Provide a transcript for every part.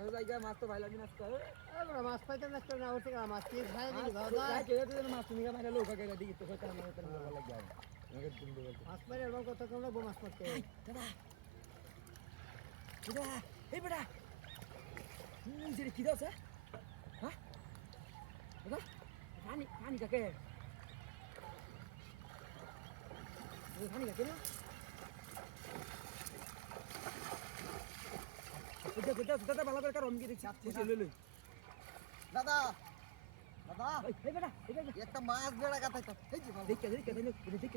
আরো জায়গা মাছ তো ভাই লাগি না তো আমরা মাছ পাইতে না না ওঠে মাছ কি খাই দিই মাছ কেটে মাছ তুমি মানে লোক আগে দিকে তো কইতে আমরা তো ভালো লাগে আমাকে তুমি বলতে মাছ পাইলে এরকম কত কম লাগবো মাছ পাইতে দাদা দাদা এই বেটা যেটা কি দাও হ্যাঁ দাদা পানি পানি কাকে পানি কাকে না দাদা ভালো করে কারণ কি দেখছি দাদা দাদা এই বেটা একটা মাছ বেড়া গাতা এই যে দেখে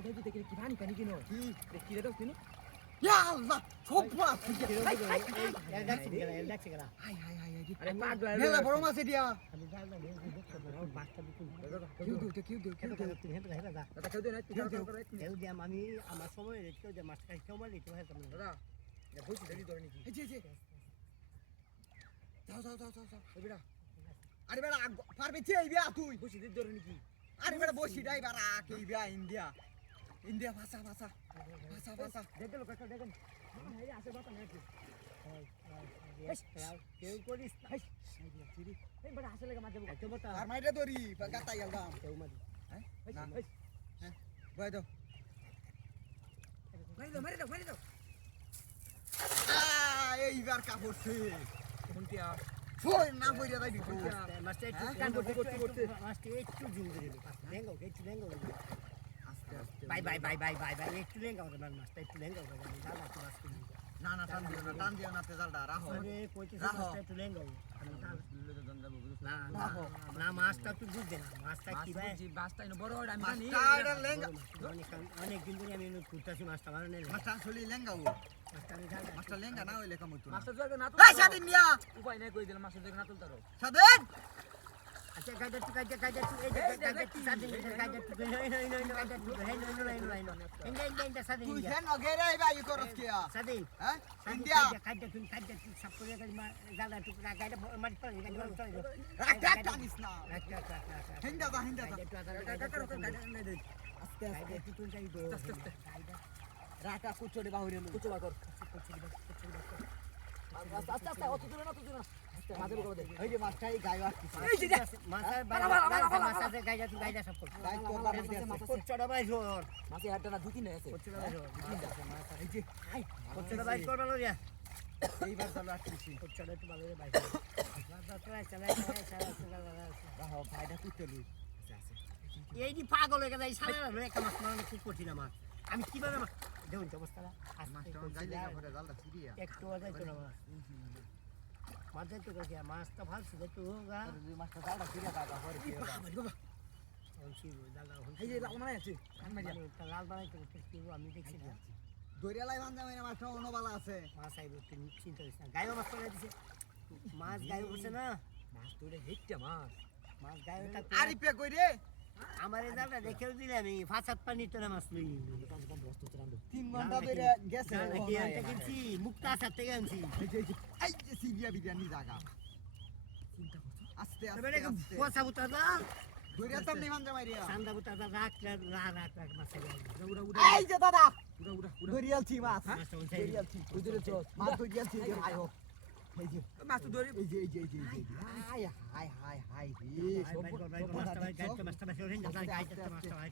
কি পানি পানি কিনো কি কি রে দাও তুমি ইয়া আল্লাহ সব মাছ হাই আরে পাঁচ মেলা বড় মাছ দিয়া আমি জাল না মাছটা বিকুন কেউ দাদা কেউ দে না কেউ দিয়াম আমি আমার সময় কেউ যে মাছ খাই সময় নিতে হয় তুমি দাদা না বসি দেরি ধরে নাকি এই যে যাও এই বেটা আরে বেড়া পারবে ছে ইবিয়া তুই বসি দেরি ধরে নাকি আরে বেড়া বসি ডাই বারা কে ইবিয়া ইন্ডিয়া ভাষা দেখো কাকা দেখেন এই আসে বাতা নাকি কেউ করিস এই বেটা আসে লাগা মাঝে কেউ বতা আর মাইরে দরি গাতা গেলাম কেউ মারি না বয় দাও মারি দাও এইবার কাপড়ছে কোনটিয়া ফোন না বইরা দাই মাস্টার একটু কান করতে মাস্টার একটু জুম করে দিল লেঙ্গো একটু আস্তে বাই একটু লেঙ্গা ওরে মাস্টার একটু লেঙ্গা ওরে দাদা তো মাস্টার না টান দিও না তে জালটা রাখো আরে কইতে মাস্টার একটু লেঙ্গা না মাছটা তুই বুঝবে না মাছটা কি ভাই মাছটা ইনো বড় ওটা আমি জানি মাছটা লেঙ্গা অনেক দিন ধরে আমি খুঁজতাছি মাছটা ভালো নেই মাছটা আসলে লেঙ্গা ও মাছটা লেঙ্গা না হইলে কাম হইতো না মাছটা জায়গা না তো এই স্বাধীন মিয়া উপায় নাই কই দিলাম মাছটা জায়গা না তুলতারো স্বাধীন আচ্ছা গাইডা তুই এই গাইডা তুই স্বাধীন গাইডা তুই স্বাধীন তুই হেন নগেরে ভাই করস কিয়া স্বাধীন হ্যাঁ ইন্ডিয়া গাইডা তুই সব করে গাইডা তুই গাইডা মারি পড়ে রাখ টানিস না হিন্দা দা আস্তে তুই যাই দো আস্তে রাটা কুচড়ে বাহুরে কুচবা কর আস্তে অত দূরে না মাঝে বকো দে এই যে মাছটাই গায় আসছে এই যে মাছে গাইডা তুই গাইডা সব কর গায় করবার কুচড়া বাই জোর মাছে হাতটা না দুটি না আছে কুচড়া বাই জোর এই যে কুচড়া বাই করবা লরিয়া এইবার চলো আসছি কুচড়া একটু ভালো করে বাই চালা রাহো ভাইটা কুচড়ি এই যে পাগল হয়ে গেছে এই শালা একটা মাছ মারানো খুব কঠিন আমার আমি কিভাবে দেখুন তো অবস্থাটা মাছটা গাইলে করে জালটা ছিড়িয়া একটু যাইতো না মাছ যাইতো কি মাছটা ভালো ছিল তো গা মাছটা জালটা ছিড়িয়া দাদা পরে বাবা এই যে লাল মারাই আছে লাল মারাই তো আমি দেখছি না দরিয়ালাই বান্ধা মানে মাছটা অনবালা আছে মাছ আইব তুমি চিন্তা করিস না গায়ও মাছ পড়ে দিছে মাছ গায়ও বসে না মাছ তোরে হেটটা মাছ গায়ও তা আরে পে কই রে আমার এই জালটা দেখেও দিলে আমি ফাঁসাত পানি তোরা মাছ লই 3 ঘন্টা ধরে গেছে কি আনতে কিনছি মুক্তা সাথে আনছি এই যে সিবিয়া বিরিয়ানি জায়গা চিন্তা করছো আস্তে বেটা পোছা বুতা দা দরিয়া তো নেই মানজা মারিয়া সান্দা বুতা দা রাখ মাছ এই যে দাদা দরিয়াল ছি মাছ দরিয়াল ছি বুঝলে তো মাছ দরিয়াল ছি আই হোক এই যে মাছ তো ধরি এই যে হাই মাছটা ভাই গাইতে মাছটা ভাই